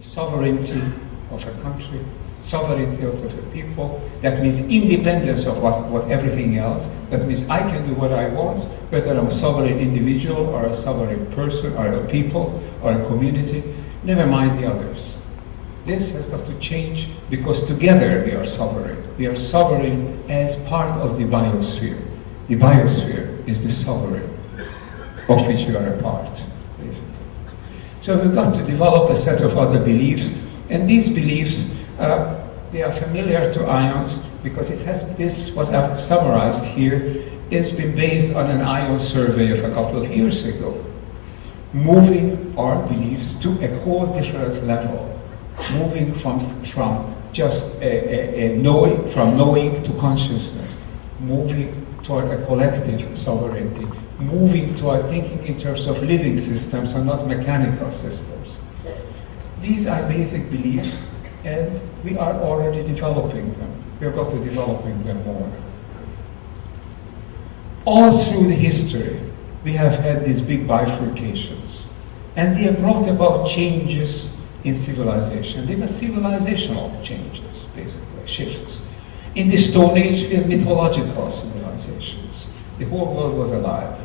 sovereignty of a country, sovereignty of the people. That means independence of what everything else. That means I can do what I want, whether I'm a sovereign individual or a sovereign person or a people or a community, never mind the others. This has got to change because together we are sovereign. We are sovereign as part of the biosphere. The biosphere is the sovereign of which we are a part, basically. So we've got to develop a set of other beliefs, and these beliefs, they are familiar to IONS because it has this, what I've summarized here, has been based on an ION survey of a couple of years ago, moving our beliefs to a whole different level. Moving from just from knowing to consciousness, moving toward a collective sovereignty, moving toward thinking in terms of living systems and not mechanical systems. These are basic beliefs, and we are already developing them. We have got to developing them more. All through the history, we have had these big bifurcations, and they have brought about changes in civilization. They were civilizational changes, basically, shifts. In the Stone Age, we had mythological civilizations. The whole world was alive.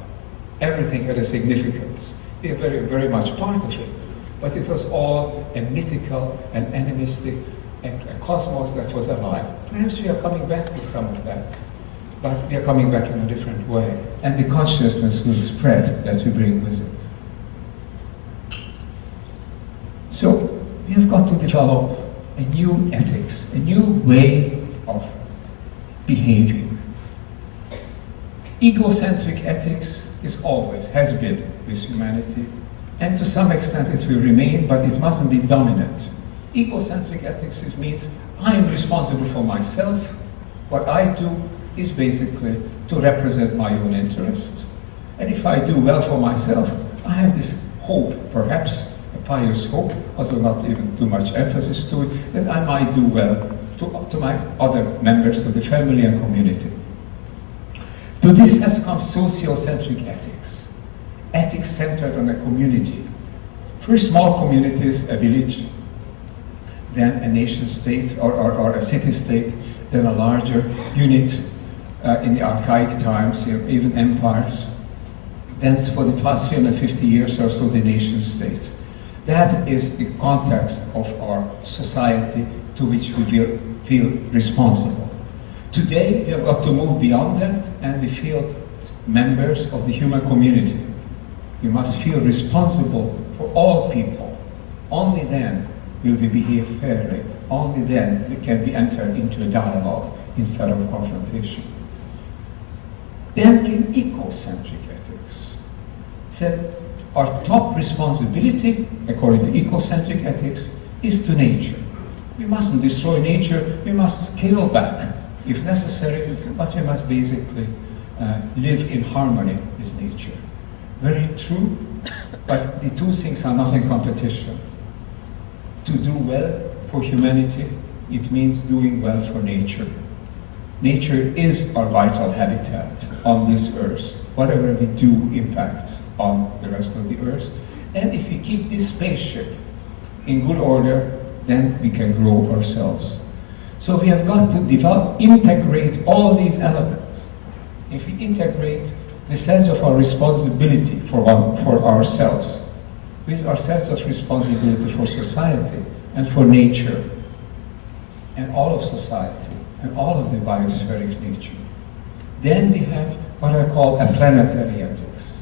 Everything had a significance. We are very, very much part of it. But it was all a mythical and animistic, a cosmos that was alive. Perhaps we are coming back to some of that, but we are coming back in a different way. And the consciousness will spread that we bring with it. So we have got to develop a new ethics, a new way of behaving. Egocentric ethics has been with humanity, and to some extent it will remain, but it mustn't be dominant. Egocentric ethics means I am responsible for myself. What I do is basically to represent my own interest. And if I do well for myself, I have this hope, perhaps, pious hope, although not even too much emphasis to it, that I might do well to my other members of the family and community. To this has come sociocentric ethics, ethics centered on a community. First small communities, a village, then a nation state or a city state, then a larger unit in the archaic times, even empires. Then for the past 350 years or so, the nation state. That is the context of our society to which we feel responsible. Today, we have got to move beyond that, and we feel members of the human community. We must feel responsible for all people. Only then will we behave fairly. Only then we can be entered into a dialogue instead of confrontation. Then came ecocentric ethics. Said, our top responsibility, according to ecocentric ethics, is to nature. We mustn't destroy nature, we must scale back if necessary, but we must basically live in harmony with nature. Very true, but the two things are not in competition. To do well for humanity, it means doing well for nature. Nature is our vital habitat on this earth. Whatever we do impacts on the rest of the earth. And if we keep this spaceship in good order, then we can grow ourselves. So we have got to integrate all these elements. If we integrate the sense of our responsibility for ourselves with our sense of responsibility for society and for nature and all of society and all of the biospheric nature, then we have what I call a planetary ethics.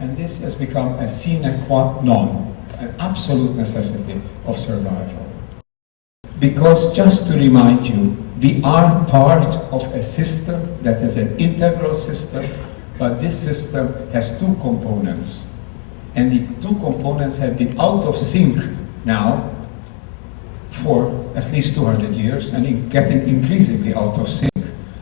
And this has become a sine qua non, an absolute necessity of survival. Because just to remind you, we are part of a system that is an integral system, but this system has two components. And the two components have been out of sync now for at least 200 years and getting increasingly out of sync.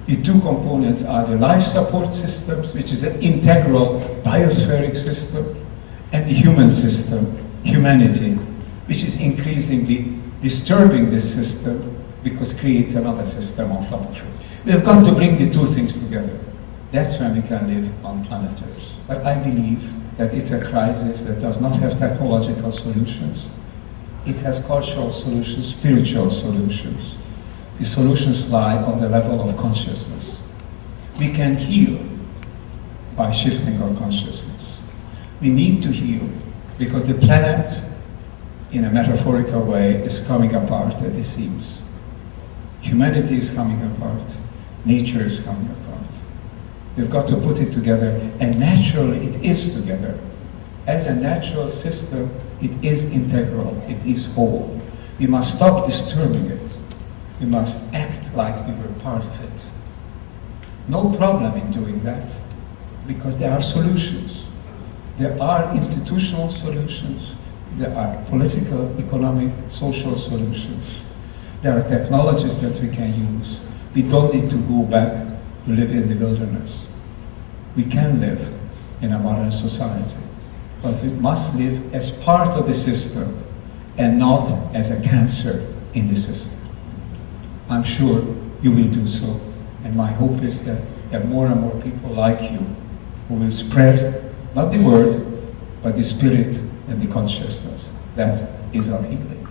The two components are the life support systems, which is an integral biospheric system, and the human system, humanity, which is increasingly disturbing this system because it creates another system on top of it. We have got to bring the two things together. That's when we can live on planet Earth. But I believe that it's a crisis that does not have technological solutions. it has cultural solutions, spiritual solutions. The solutions lie on the level of consciousness. We can heal by shifting our consciousness. We need to heal because the planet, in a metaphorical way, is coming apart at the seams. Humanity is coming apart. Nature is coming apart. We've got to put it together, and naturally it is together. As a natural system, it is integral, it is whole. We must stop disturbing it. We must act like we were part of it. No problem in doing that, because there are solutions. There are institutional solutions, there are political, economic, social solutions. There are technologies that we can use. We don't need to go back to live in the wilderness. We can live in a modern society, but we must live as part of the system and not as a cancer in the system. I'm sure you will do so, and my hope is that there are more and more people like you who will spread, not the word, but the spirit and the consciousness. That is our healing.